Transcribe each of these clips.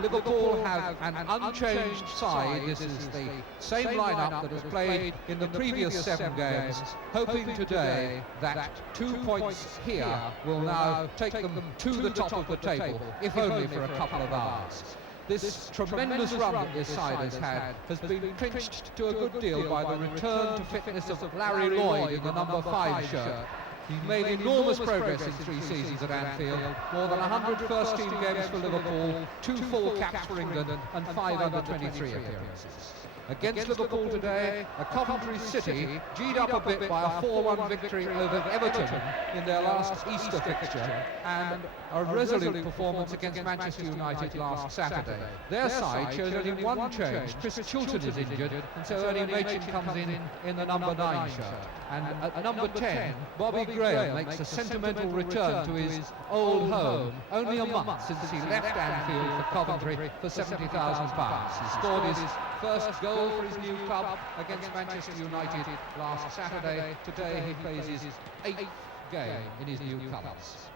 Liverpool have an unchanged side. This is the same lineup that has played in the previous 7 games, hoping today that 2 points here will now take them to the top of the table, if only for a couple of hours. This tremendous run that this side has had has been clinched to a good deal by the return to fitness of Larry Lloyd in the number 5 shirt. He's made enormous progress in 3 seasons at Anfield, more than 100 first-team games for Liverpool, 2 full caps for England and 5 under-23 appearances. Against Liverpool today, a Coventry City G'd up a bit by a 4-1 victory over Everton in their last Easter fixture, and a resolute performance against Manchester United last Saturday. Their side shows only one change. Chris Chilton is injured, and so only Machin comes in the number 9 shirt. And at number 10, Bobby Graham makes a sentimental return to his old home, only a month since he left Anfield for Coventry for £70,000. He scored his first goal for his new club against Manchester United last Saturday. Today he plays his 8th game in his new colours.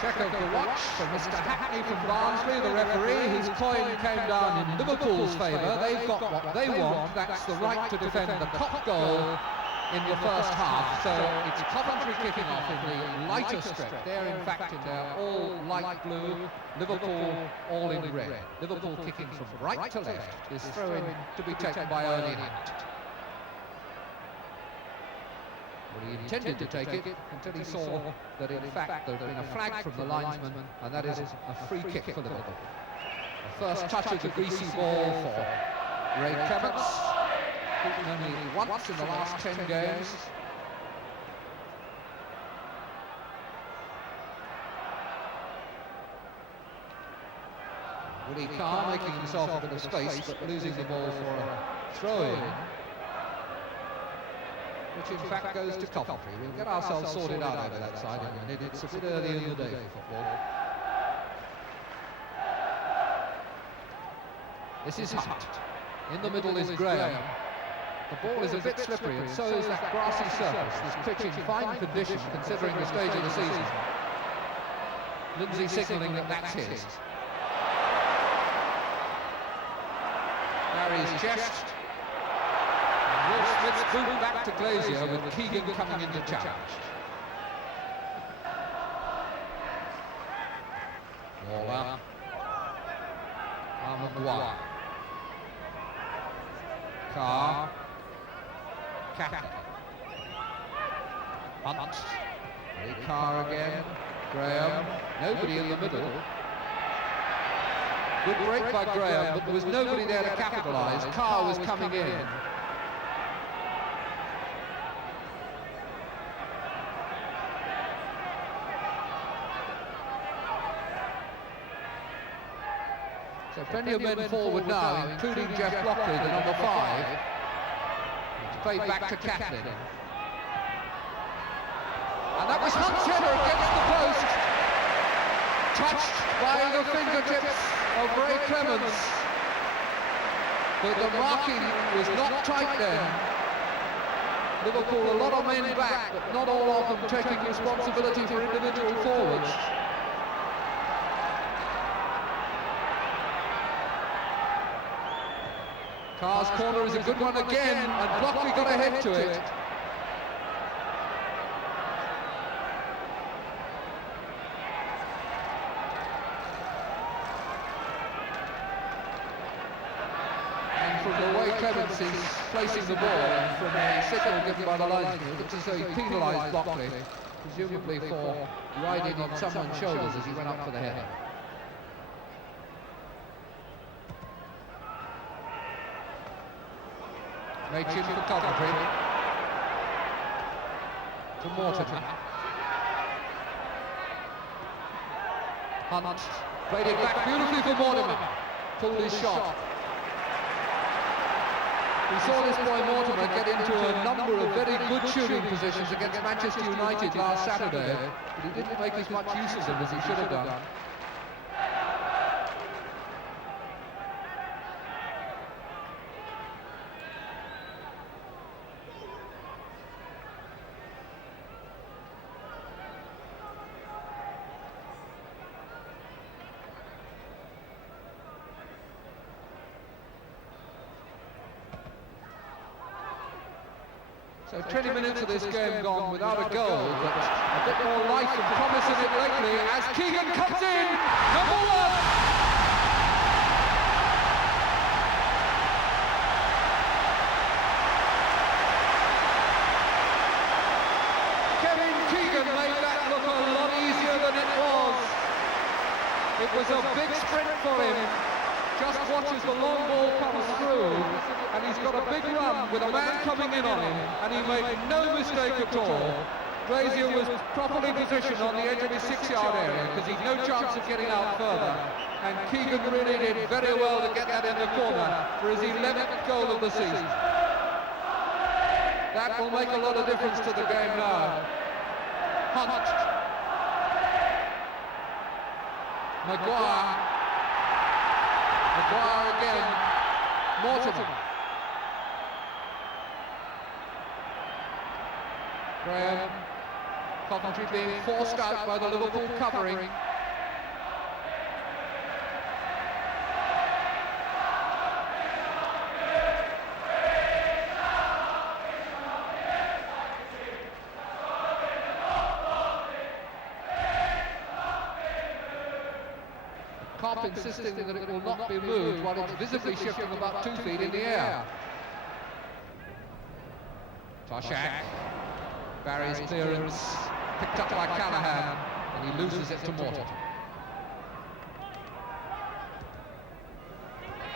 Check of the watch from Mr. Hackney from Barnsley, the referee, whose coin came down in Liverpool's favour. They've got what they want, that's the right to defend the Koch goal in the first half. So it's Coventry kicking off in the lighter strip. They're in fact in their all light blue, Liverpool all in red. Liverpool kicking from right to left. This throw-in to be taken by Ernie Hunt. Well, he intended to take it until he saw that in fact there had been a flag from the linesman, and that is a free kick for Liverpool. The first touch of the greasy ball for Ray Clements, beaten only once in the last 10 games. Willie Carr making himself a bit of space, but losing the ball for a throw-in, which in fact goes to Coventry. We'll get ourselves sorted out over that side in a minute. It's a bit early in the day for football. This is Hunt. In the middle is Graham. The ball is a bit slippery, and so is that grassy surface. This pitch in fine condition considering the stage of the season. Lindsay signalling that that's his. Larry's chest. Will Smith's boot back to Glazier with Keegan coming in to challenge. Waller. Maguire. Carr. Catley. Hunt. Carr again. Graham. Nobody in the middle. Good break by Graham, but there was nobody there to capitalise. Carr was coming in. So plenty of men forward now, including Jeff Blockley, the number 5. It's played back to Catlin. And that was Hunt's header against the post. Touched by the fingertips of Ray Clements. But the marking was not tight then. Liverpool, a lot of men back, but not all of them taking responsibility for individual forwards. Carr's corner is a good one again, and Blockley got ahead to it. And from the way Clements is placing the ball, and from the signal given by the linesman, it looks as though he penalised Blockley, presumably for riding on someone's shoulders as he went up for the header. Machin for Coventry. To Mortimer. Hunt played it back beautifully for Mortimer. Pulled his shot. We saw this boy Mortimer get into a number of very good shooting positions against Manchester United last Saturday, but he didn't make as much use of them as he should have done. So 20 minutes of this game gone without a goal, but a bit more life and promise in it lately as Keegan comes in, number one! Keegan made that look a lot easier than it was. It was a big sprint for him. Just watches the long ball comes through, and he's got a big run with a man coming in on him, and he made no mistake at all. Brazier was properly positioned on the edge of his 6-yard area because he'd no chance of getting out further. And Keegan really did very well to get that in the corner for his 11th goal of the season. That will make a lot of difference to the game now. Hunt. Maguire again. Mortimer. Graham. Coventry being forced out by the Liverpool covering. Kopp insisting that it will not be moved while it's visibly shifting about 2 feet in the air. Toshak. Barry's clearance picked up by Callahan, and he loses it to Morton.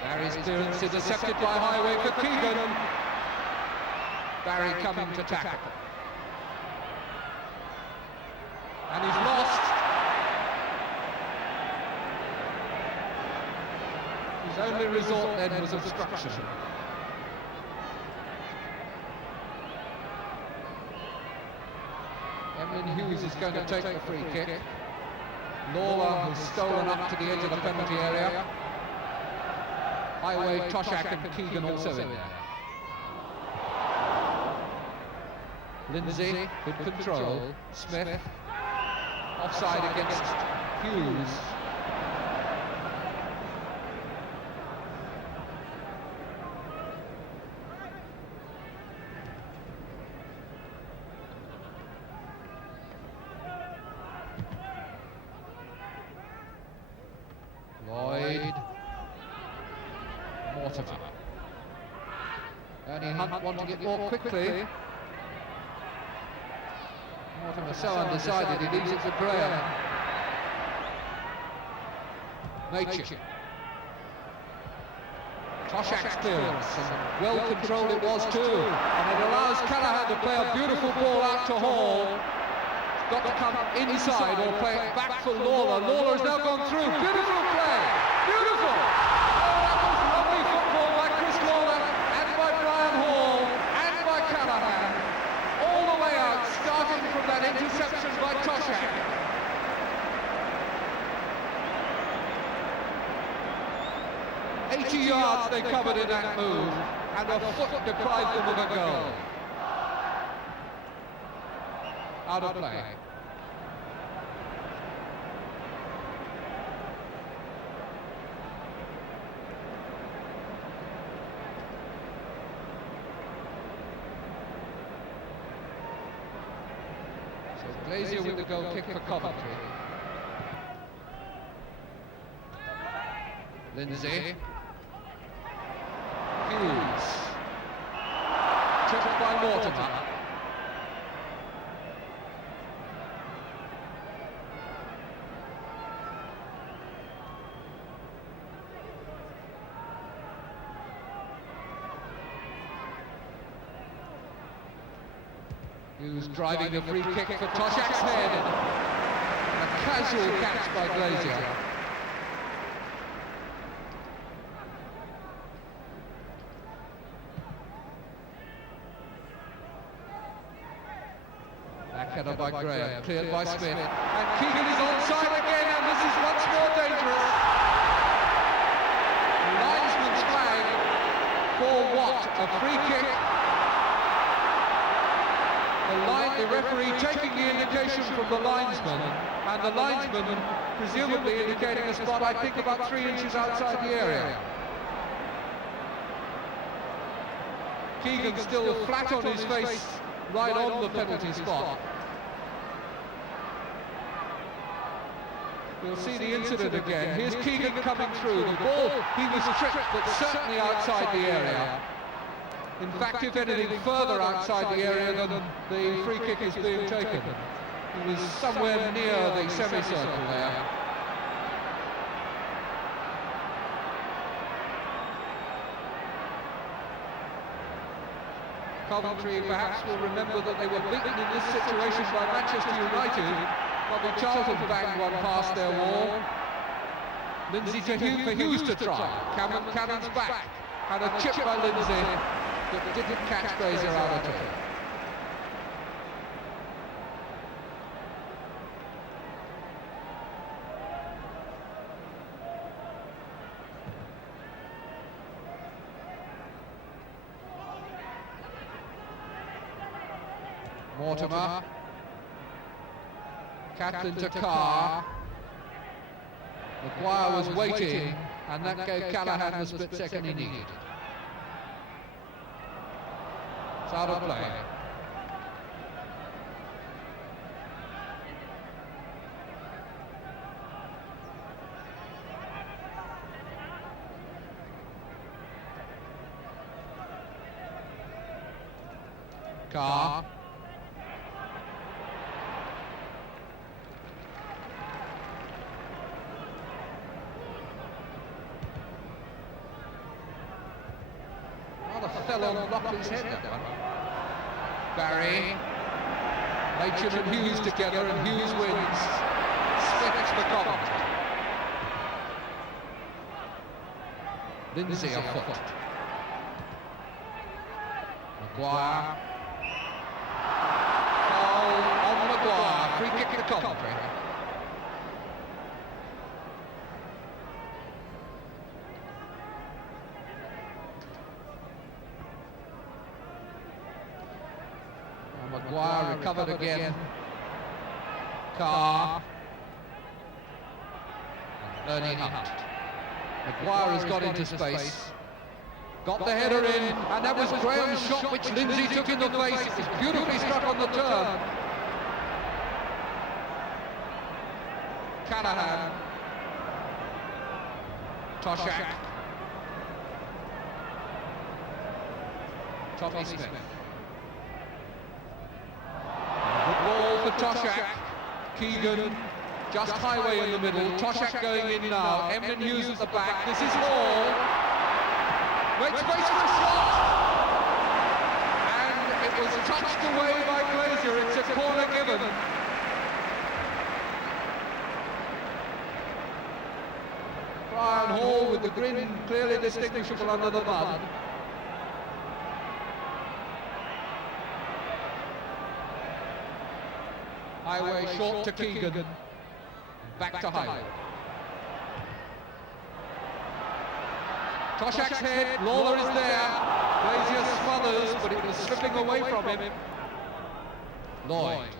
Barry's clearance intercepted by Highway for Keegan. Barry coming to tackle. And he's lost. His only resort then was obstruction. Emlyn Hughes is going to take the free kick. Lawler has stolen up to the edge of the penalty area. Highway, Toshak and Keegan also in there. Lindsay, good control. Smith, offside against Hughes. Lloyd. Mortimer. Ernie Hunt wanting it more quickly. Mortimer so undecided, he leaves it to Graham. Nature. Toshak's clearance, and well controlled it was too. And it allows Callahan to play a beautiful ball out to Hall. Got to come inside or play it back for Lawler. Lawler has now gone through. Beautiful play! Beautiful! Oh, that was lovely football by Chris Lawler and by Brian Hall and by Callahan. All the way out, starting from that interception by Toshak. "80 yards they covered in that move, and a foot deprived them of a goal. Out of play. So Glazier with the goal kick for Coventry. Lindsay. Hughes. Tripped by Mortimer. Hughes driving the free kick for Toshak's head. A casual catch by Glazier. Back header by Graham, cleared by Smith. And Keegan is onside again, and this is once more dangerous. Linesman's flag for what? A free kick. The referee taking the indication from the linesman, and the linesman presumably indicating a spot, I think, about 3 inches outside the area. Keegan still flat on his face right on the penalty spot. We'll see the incident again. Here's Keegan coming through. The ball, he was tripped, but certainly outside the area. In fact, if anything, further outside the area than the free kick is being taken. He was somewhere near the semicircle there. Coventry perhaps will remember that they were beaten in this situation by Manchester United. Bobby Charlton banged one past their wall. Lindsay for Hughes to try. Cannon's back. Had a chip by Lindsay that didn't catch Glazier out at all. Mortimer. Catlin to Carr. Maguire was waiting, and that gave Callaghan the split second he needed. It's out of play. Carr. Fell on Lockley's head, that one. Barry. Machin and Hughes together, and Hughes wins. Smith for Coventry. Lindsay afoot. Maguire. Foul on Maguire. Free kick to Coventry. Maguire recovered again. Carr. Ernie Hunt. Maguire has got into space. Got the header in, and that was Graham's shot which Lindsay took in the face. It was beautifully struck on the turn. Callaghan. Toshak. Tommy Smith. Ball for Toshak. Keegan, just highway in the middle. Toshak going in now. Emlyn Hughes at the back. This is Hall. Makes space for a shot. And it was touched away by Glazier. It's a corner given. Brian Hall with the grin clearly distinguishable under the mud. Highway short to Keegan, back to Highway. Toshak's head, Lawler is there. Glazier smothers, but it was slipping away from him. Lloyd.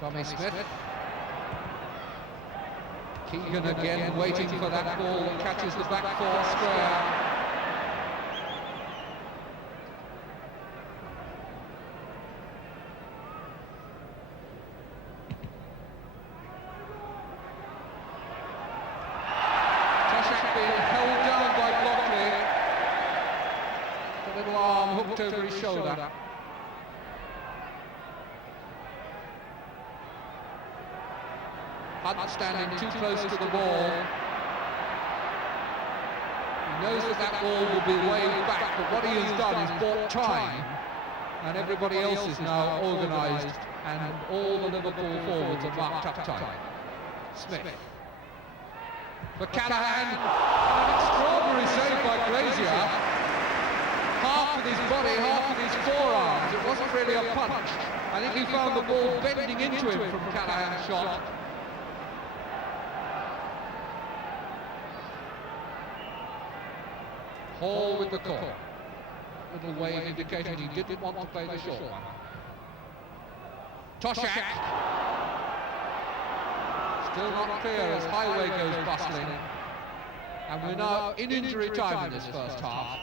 Tommy Smith. Keegan again waiting for that ball that catches the back four square. Over his shoulder. Hunt standing too close to the ball. He knows that ball will be waved back, but what he has done is bought time, and everybody else is now organised, and all the Liverpool forwards are marked up time. Smith. For Callaghan, an extraordinary save by Glazier. Half with his body, half with his forearms. It wasn't really a punch. I think he found the ball bending into him from Callaghan's shot. Hall with the call. Little wave indicating he didn't want to play the short one. Toshak. Still not clear as Highway goes bustling. And we're now in injury time in this first half.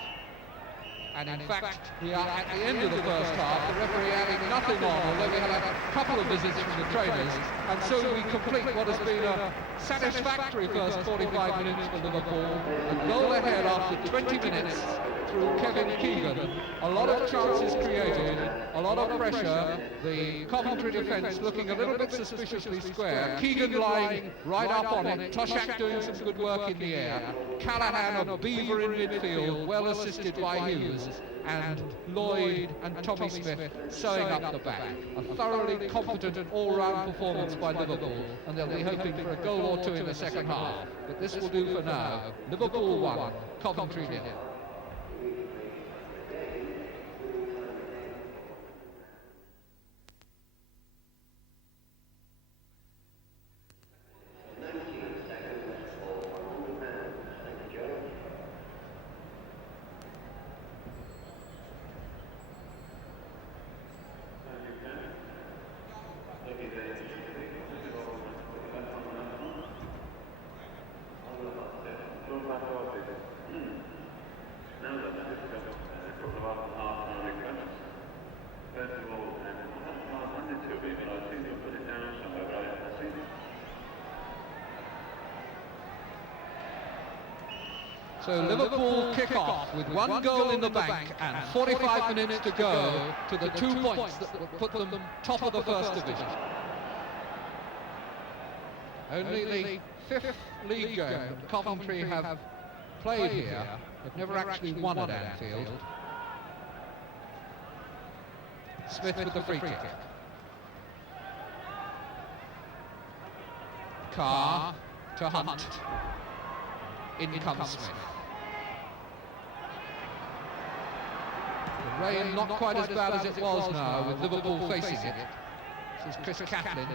And in fact, we are at the end of the first half, the referee adding nothing on, although we had a couple of visits from the trainers. And so we complete what has been a satisfactory first 45 minutes for Liverpool. A goal ahead after 20 minutes through Keegan. A lot of chances created, a lot of pressure. The Coventry defence looking a little bit suspiciously square. Keegan lying right up on it. Toshak doing some good work in the air. Callahan a beaver in midfield, well assisted by Hughes. And Lloyd and Tommy Smith sewing up the back. A thoroughly competent all-round performance by Liverpool, and they'll be hoping for a goal or two in the second half. But this will do for now. Liverpool 1, Coventry 0. So Liverpool kick off with one goal in the bank and 45 minutes to go to the 2 points that will put them top of the first division. Only the fifth league game that Coventry have played here. They've never actually won at Anfield. Smith with the free kick. Carr to Hunt. In comes Smith. The rain not quite as bad as it was now, with Liverpool facing it. This is Chris Catlin.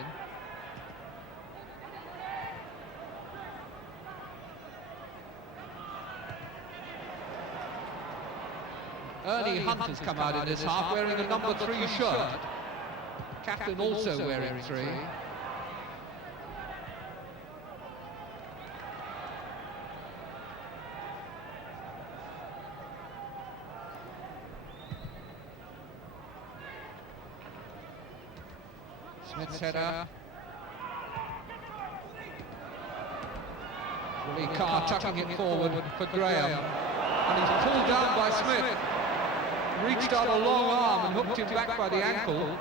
Ernie Hunt has come out in this half wearing a number 3 shirt. Catlin also wearing 3. Smith's header. Willie Carr tucking it forward for Graham. And he's pulled down by Smith. Reached out a long arm and hooked him back by the ankle.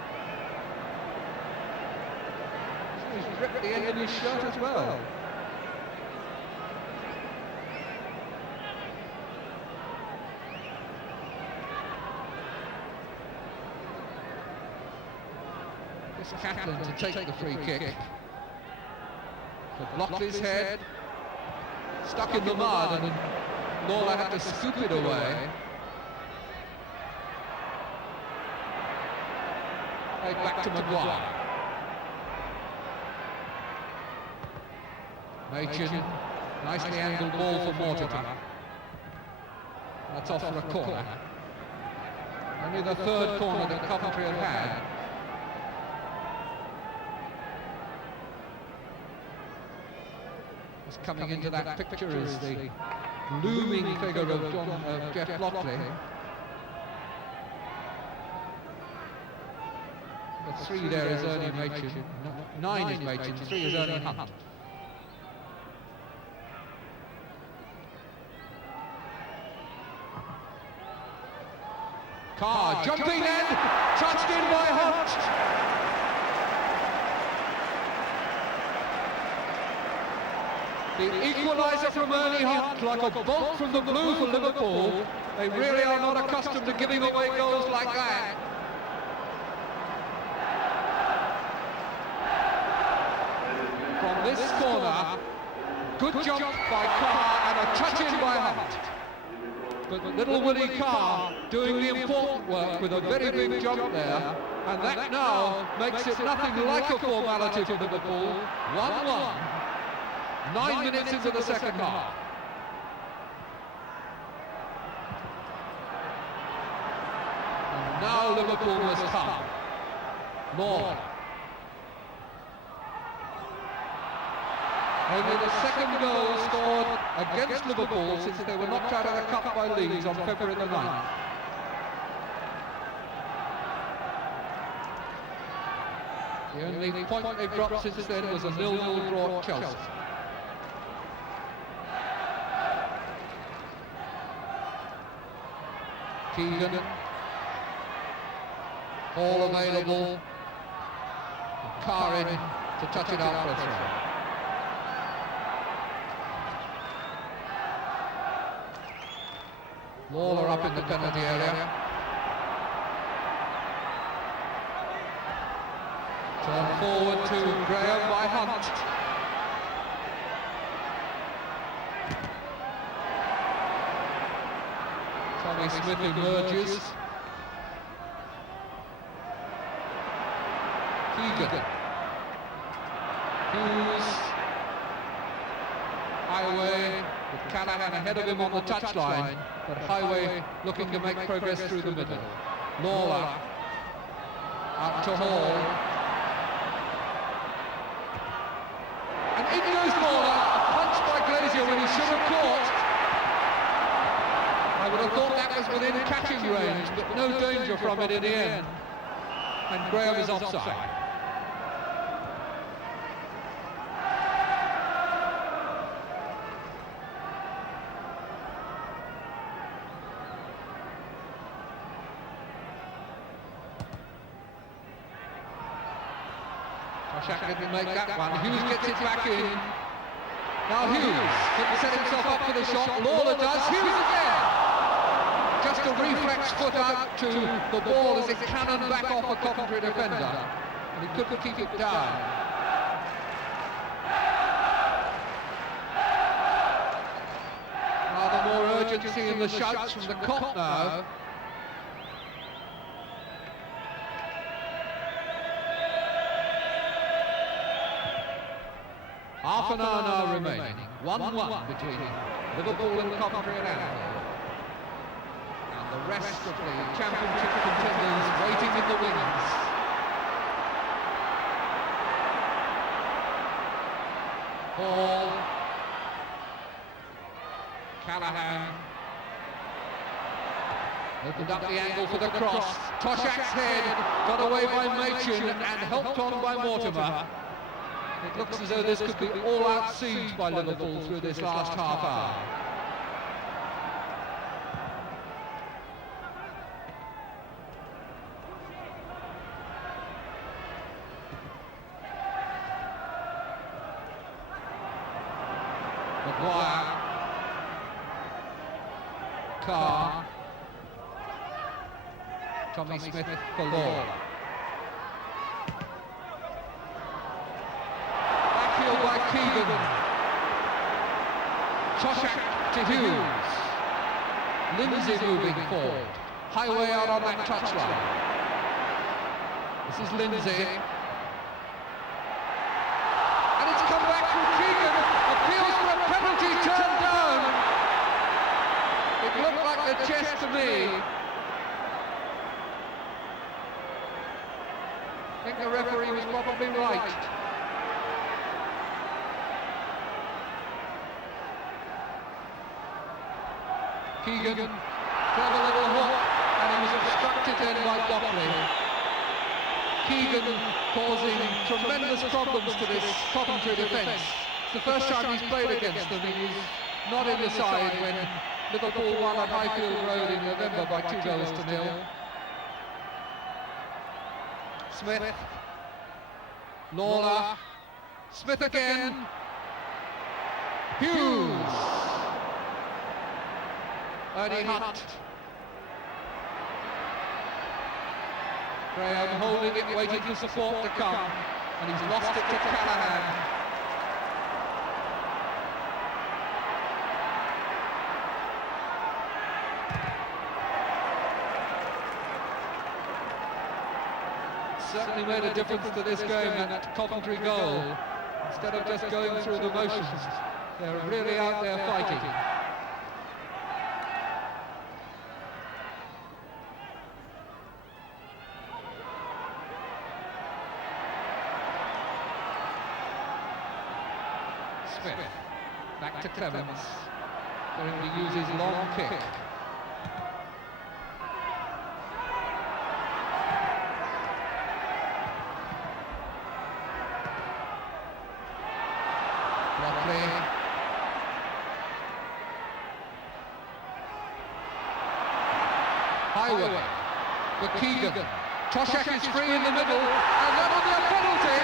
He's ripped the end of his shirt as well. It's Catlin to take the free kick. But blocked his head, stuck in the mud, and Lawler had to scoop it away. Played back to Maguire. Machin, nicely angled ball for Mortimer. That's off for a corner. Only the third corner that Coventry have had. Coming into that picture is the looming figure of Jeff Lockley. The 3 there is Ernie Machin, 9 is Machin, 3 is Ernie Hunt. Carr jumping in, touched in by Hunt. The equaliser from Ernie Hunt, like a bolt from the blue for Liverpool. They really are not accustomed to giving away goals like that. From this corner, good jump by Carr and a touch-in by Hunt. But little Willie Carr doing the important work with a very big jump there. And that now makes it nothing like a formality for Liverpool. 1-1. 9 minutes into the second half. And now Liverpool must come. More. Only the second goal scored against Liverpool since they were knocked out of the cup by Leeds on February the 9th. The only point they've dropped since then was a 0-0 draw at Chelsea. Keegan. All available. Karin to touch it out for a throw. Lawler up in the penalty area. Turn forward to Graham by Hunt. Tommy Smith emerges. Keegan. Hughes. Highway with Callahan ahead of him on the touchline, but Highway looking to make progress through the middle. Lawler out to Hall. And in goes Lawler, a punch by Glazier when he should have caught. I would have thought that was within catching range, but no danger from it in the end. And Graham is offside. Shaq didn't make that one. Hughes gets it back in. Now Hughes couldn't set himself up for the shot. Lawler does. Hughes again. Just a reflex foot out to the ball as it cannoned back off a Coventry defender. And he couldn't keep it down. Rather more urgency in the shouts from the Kop now. Half an hour now remaining. 1-1 between Liverpool and Coventry and Anfield. And the rest of the championship contenders waiting in the wings. Hall. Callahan. Opened up the angle for the cross. Toshak's head got away by Machin and helped on by Mortimer. It looks as though this could be all-out siege by Liverpool through this last half hour. Maguire. Carr. Tommy Smith for Lawler. By Keegan. Toshak to Hughes. Lindsay moving forward. Highway out on that touchline. This is Lindsay. And it's come back from Keegan. Appeals for a penalty, turned down. It looked like the chest to me. I think the referee was probably right. Keegan, clever little hook, and he was obstructed then by Buckley. Keegan causing tremendous problems to this Coventry defence. It's the first time he's played against them. He was not in the side when Liverpool won at Anfield Road in November by 2-0. Smith, Lawler, Smith again, Hughes. Ernie Hunt. Graham holding it, waiting for support to come, and he's lost it to Callahan. Certainly made a difference to this game, that Coventry goal. Instead of just going through the motions, they're really out there fighting. Smith, back to Clemens, going to use his long kick. Roughly. Highway for Keegan. Toshak is free in the middle, and that will be a penalty.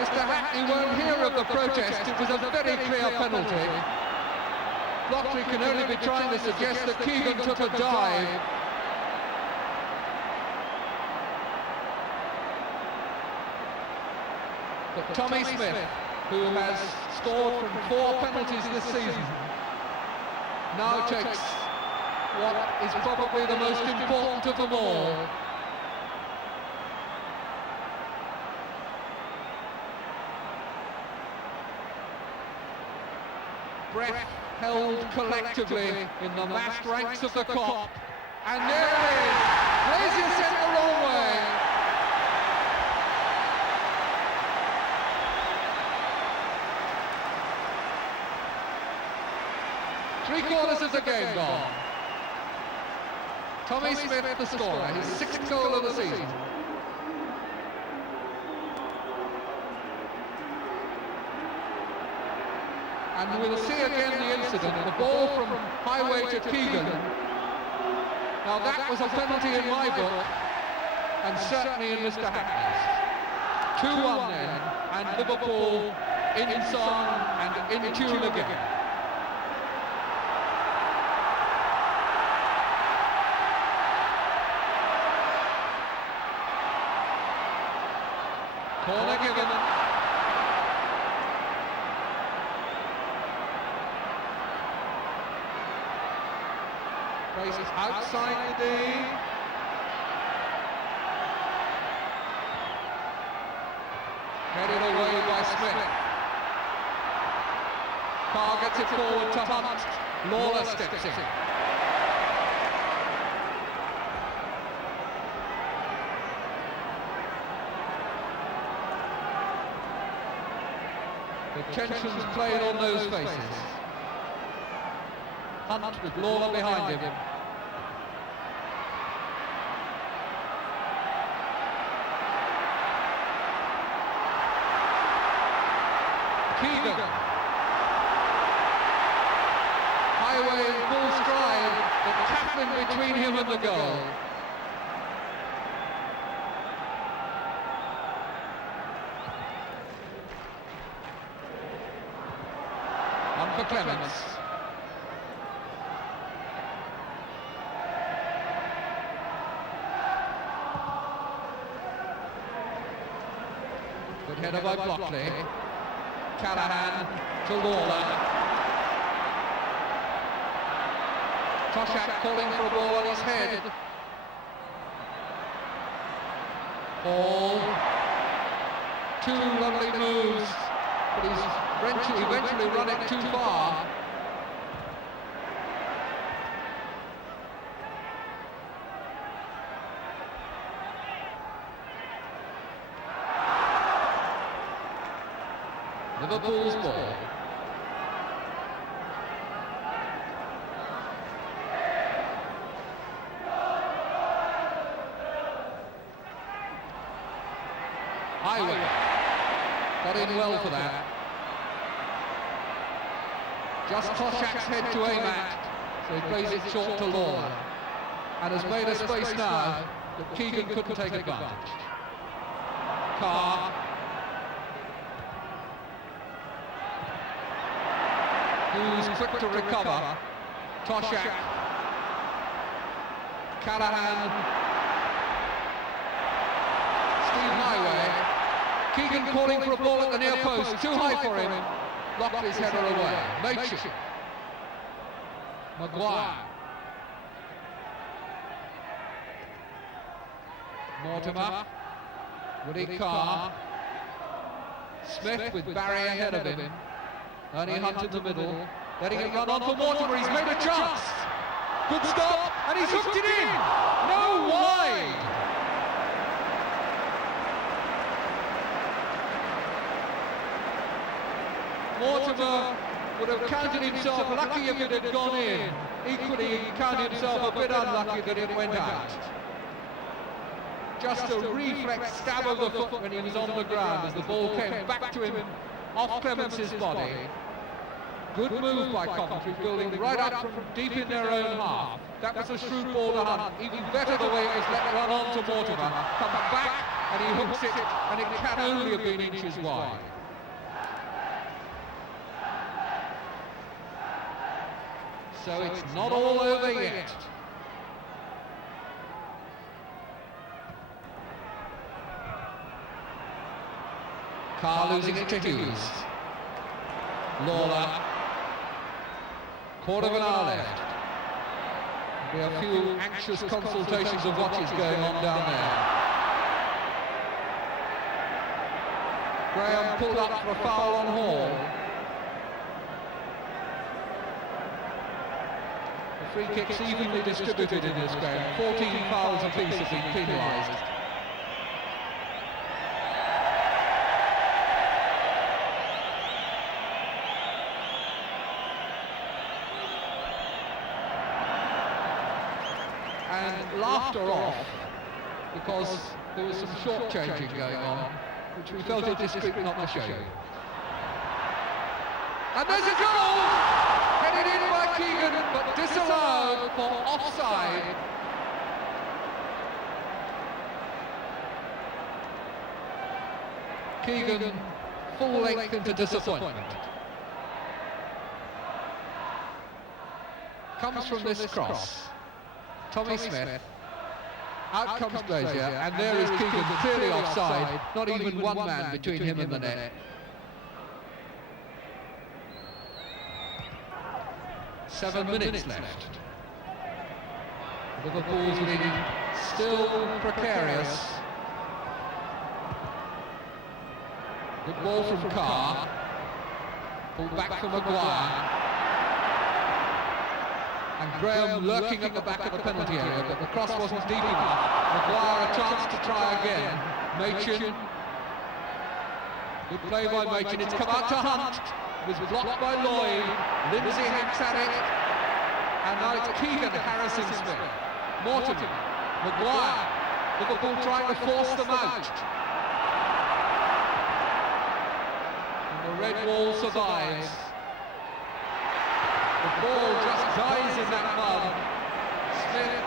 Mr. Hackney won't hear of the protest. It was a very clear penalty. Lottery can only be trying to suggest that Keegan took a dive. But Tommy Smith, who has scored from 4 penalties this season, now takes what is probably the most important of them all. Breath held collectively in the massed ranks of the Kop, and there it is. Glazier sent the wrong way. Three-quarters of the game gone. Tommy Smith, the scorer, his 6th goal of the season. And we'll see again the incident, the ball from Highway to Keegan. Now that was a penalty in my book, and certainly in Mr. Hackney's. 2-1 then, and Liverpool in song and in tune again. Corner given. Placed outside the D. Headed away by Smith. Carr gets it forward to Hunt. Lawler steps in. The tensions played on those faces. Hunt with Lawler behind him. Keegan. Highway in full stride, but tapping between him and the goal. One for Clements. Good header by Blockley. Callahan to Lawler. Toshak calling for a ball on his head. Ball. 2 lovely moves, but he's eventually run it too far. Liverpool's ball. Highway got in well for that. Just Toshak's head to aim at, so he plays it short to Lawler, and has made a space now that Keegan couldn't take advantage. Carr. Who's quick to recover. Toshak. Callahan. Steve Highway. Keegan calling for a ball at the near post. Too high for him. Blocked his header away. Machin. Maguire. Mortimer. Woody Carr. Smith with Barry ahead of him. Only Hunt in the middle, letting it run on for Mortimer. He's made a chance. Good stop, and he's hooked it in. No, wide. Mortimer would have counted himself lucky if it had gone in. Equally, he counted himself a bit unlucky that it went out. Just a reflex stab of the foot when he was on the ground as the ball came back to him off Clemence's body. Good move by Coventry, building right up from deep in their own half. That was a shrewd ball to Hunt. Even better the way it was let run on to Mortimer. Comes back and he hooks it, and it can only have been inches wide. So it's not all over yet. Carr losing it to Hughes. Lawler. Quarter of an hour left. There'll be a few anxious consultations of what is going on down there. Graham pulled up for a foul on Hall. The free kicks evenly distributed in this game. 14 fouls apiece have been penalised. And laughter off, because there was some short-changing going on, which we felt it discreet not to show. And there's a goal! Headed in by Keegan, but disallowed for offside. Keegan, full length into disappointment. Comes from this cross. Tommy Smith, out comes Glazier, and there is Keegan, clearly offside, not even one man between him and the net. Seven minutes left. Liverpool's leading still precarious. Good ball from Carr, pulled back from Maguire. And Graham lurking at the back of the penalty area, but the cross wasn't deep enough. Maguire a chance to try again. Machin. Good play by Machin. It's come out to Hunt. It was blocked by Lloyd. Lindsay hacks at it. And now it's Keegan harassing Smith. Mortimer. Maguire. Liverpool trying to force them out. And the red wall survives. The ball just dies in that mud. Smith.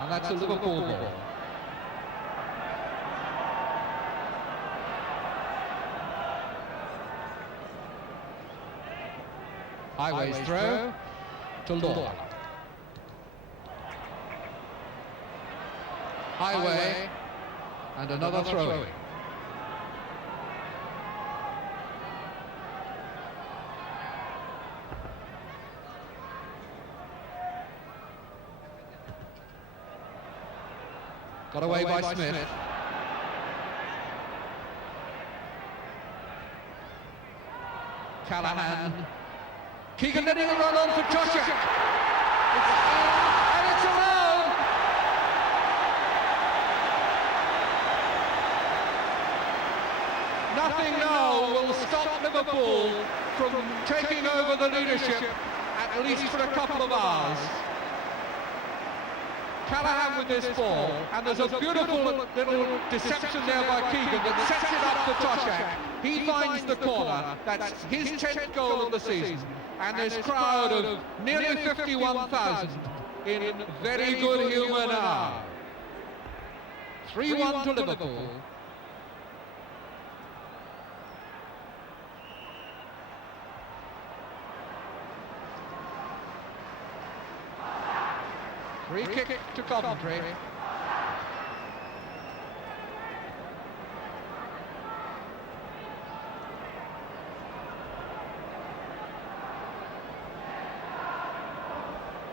And that's a Liverpool ball. Highways throw to Law. Highway and another throw. Got away by Smith. Callahan. Keegan letting it run on for Toshak. It's in, and it's allowed. Nothing now will stop Liverpool from taking over the leadership, at least for a couple of hours. Callahan with this ball, and there's a beautiful little deception there by Keegan that sets it up to Toshak. He finds the corner. That's his 10th goal of the season. And this crowd of nearly 51,000 in very good humour now. 3-1 to Liverpool. Free kick to Coventry.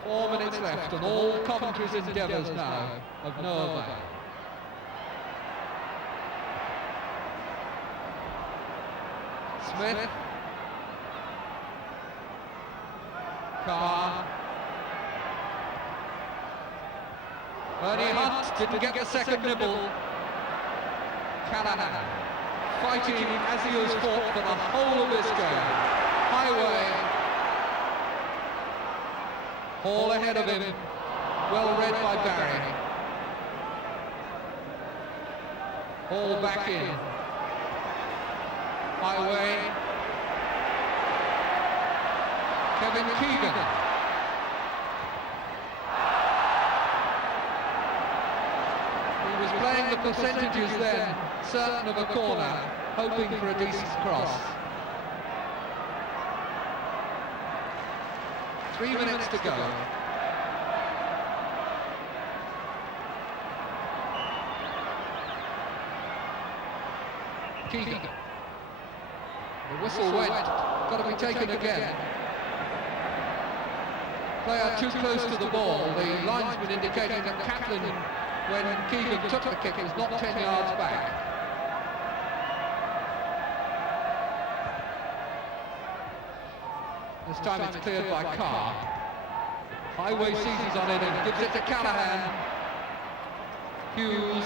Four minutes left, and all Coventry's endeavours now of no avail. Smith. Carr. Ernie Hunt didn't get the second nibble. Callahan fighting as he has fought for the whole of this game. Highway. Hall ahead of him. Well read by Barry. Hall back in. Highway. Kevin Keegan. He was playing the percentages then, certain of a corner, hoping for a decent cross. 3 minutes to go. Keegan. The whistle went. Got to be taken again. Player too close to the ball. The linesman indicating that Kaplan, when Keegan took the kick, was not 10 yards back. This time it's cleared by Carr. Highway seizes on it and gives it to Callahan. Hughes.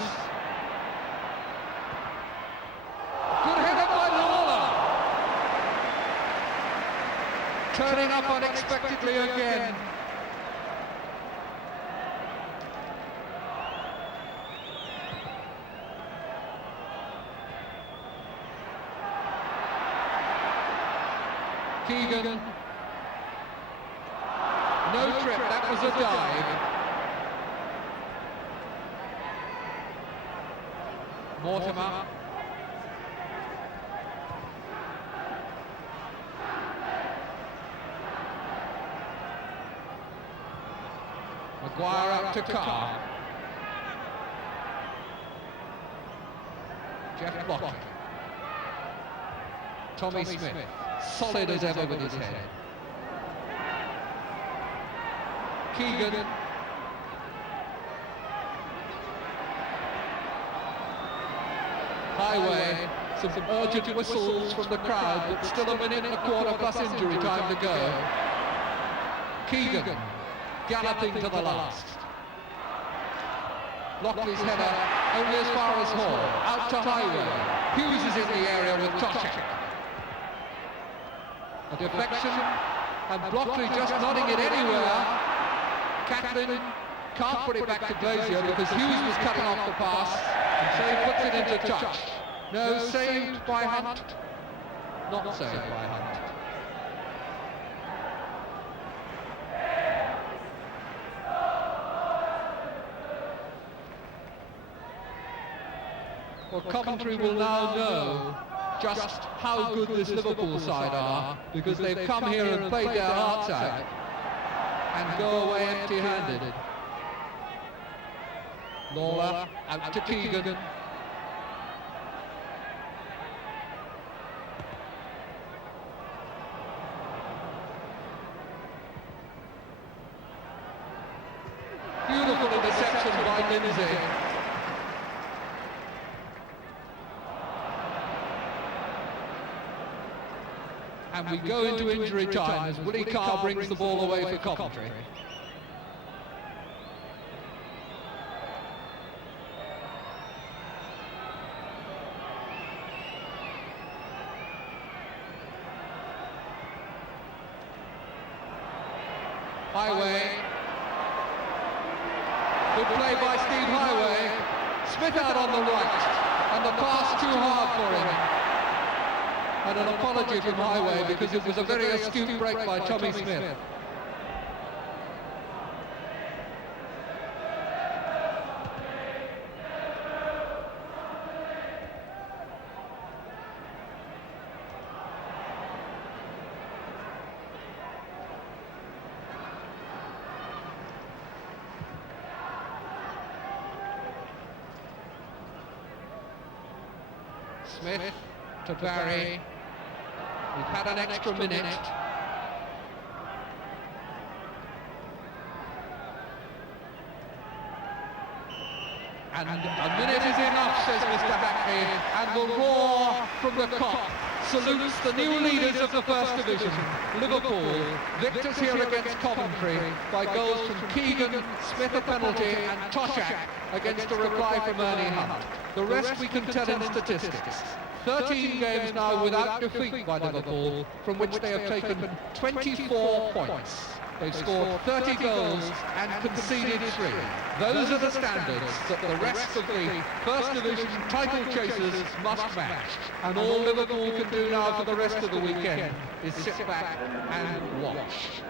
Good header by Lawler. Turning up unexpectedly again. Keegan. No trip, that was a dive. Mortimer. Maguire up to Carr. Jeff Block. Tommy Smith. Solid as ever with his head. Keegan. Highway. Some urgent whistles from the crowd, but still a minute and a quarter plus injury time to go. Keegan galloping to the last. Lockley's header only as far as Hall. Out to Highway. Hughes is in the area with Toshek. A deflection, and Blockley just nodding it anywhere. Kaplan can't put it back to Glazier because Hughes was cutting off the pass, and so he puts it into touch. No, saved by Hunt. Not saved by Hunt. Well, Coventry will now know just how good this Liverpool side are, because they've come here and played their hearts out and go away empty-handed. Lawler out to Keegan. Beautiful interception by Lindsay. And we go into injury time as Willie Carr brings the ball away for Coventry. Highway. Good play by Steve Highway. Smith out on the right, and the pass too hard for him. And an apology from Highway because it was a very astute break by Tommy Smith. Smith to Barry. We've had an extra minute. And a minute is enough, says Mr. Hackney, and the roar from the Kop salutes the new leaders of the First Division, Liverpool, victors here against Coventry by goals from Keegan, Smith a penalty and Toshak against a reply from Ernie Hunt. The rest we can tell in statistics. 13 games now without defeat by Liverpool, from which they have taken 24 points. They've scored 30 goals and conceded 3. Those are the standards that the rest of the First Division title chasers must match. And all Liverpool can do now for the rest of the weekend is sit back and watch.